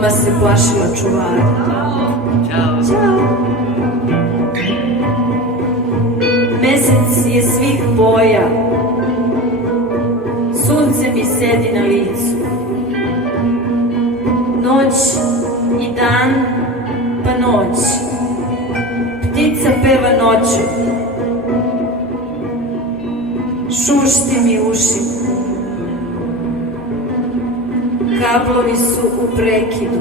mama se plašila čuvara. Ćao. Ćao. Mesec je svih boja, sunce mi sedi na licu. Noć i dan, pa noć. Ptica peva noću, šušti mi uši. Kablovi su u prekidu,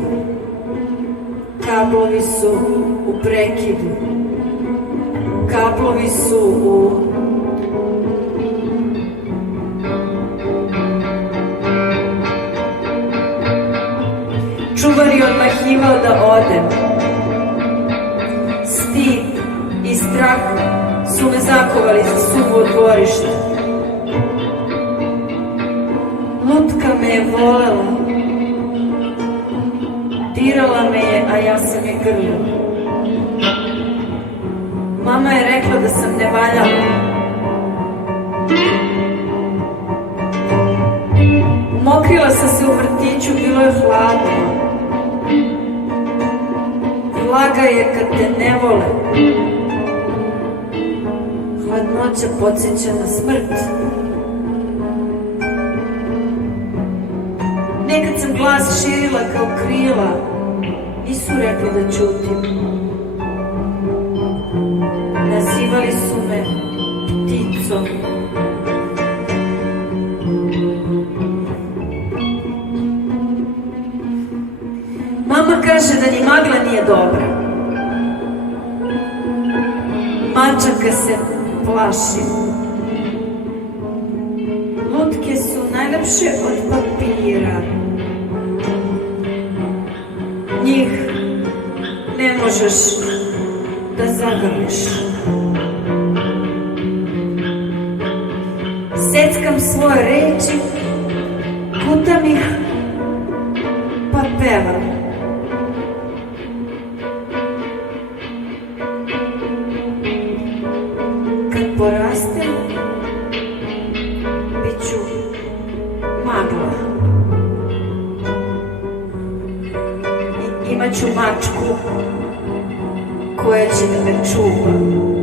kablovi su u prekidu, kablovi su u... Čuvar je odmahivao da odem. Stid i strah su me zakovali za suvo dvorište. Lutka me je volela, dirala me je, a ja sam je grlila. Mama je rekla da sam nevaljala. Mokrila sam se u vrtiću, bilo je hladno. Vlaga je kad te ne vole. Hladnoća podsjeća na smrt. Nekad sam glas širila kao krila, nisu rekli da ćutim. Nazivali su me pticom. Mama kaže da ni magla nije dobra. Mačaka se plaši. Lutke su najlepše od papira. Njih ne možeš da zagrliš. Seckam svoje reči, kutam ih, pa pevam. Kad porastem, bit ću magla. Imaću mačku koja će da me čuva.